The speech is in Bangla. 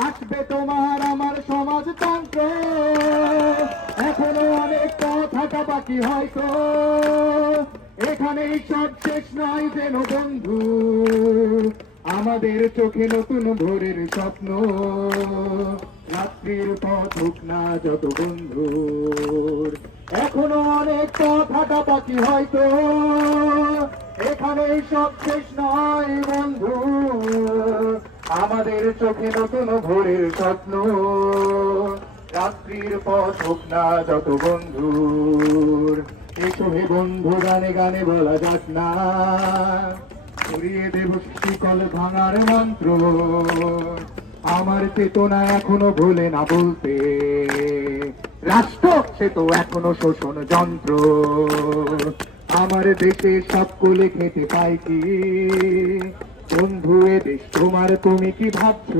আসবে তোমার আমার সমাজতন্ত্র, এখনো অনেক কথাটা বাকি হয়তো, এখানেই সব শেষ নয় যেন বন্ধু, আমাদের চোখে নতুন ভোরের স্বপ্ন, রাত্রির পথ হোক না যত বন্ধুর, এখনো অনেক কথাটা বাকি হয়তো, এখানেই সব শেষ নয় বন্ধু, আমাদের চোখে নতুন ভোরের স্বপ্ন, রাত্রির পথ হোক না যত বন্ধুর। এসো হে বন্ধু গানে গানে বলা যাক না, উড়িয়ে দেব শিকল ভাঙার মন্ত্র, আমার চেতনা এখনো ভুলে না বলতে, রাষ্ট্র সে তো এখনো শোষণ যন্ত্র, আমার দেশে সব কোলে খেতে পাই কি, বন্ধু এ দেশ তোমার, তুমি কি ভাবছো?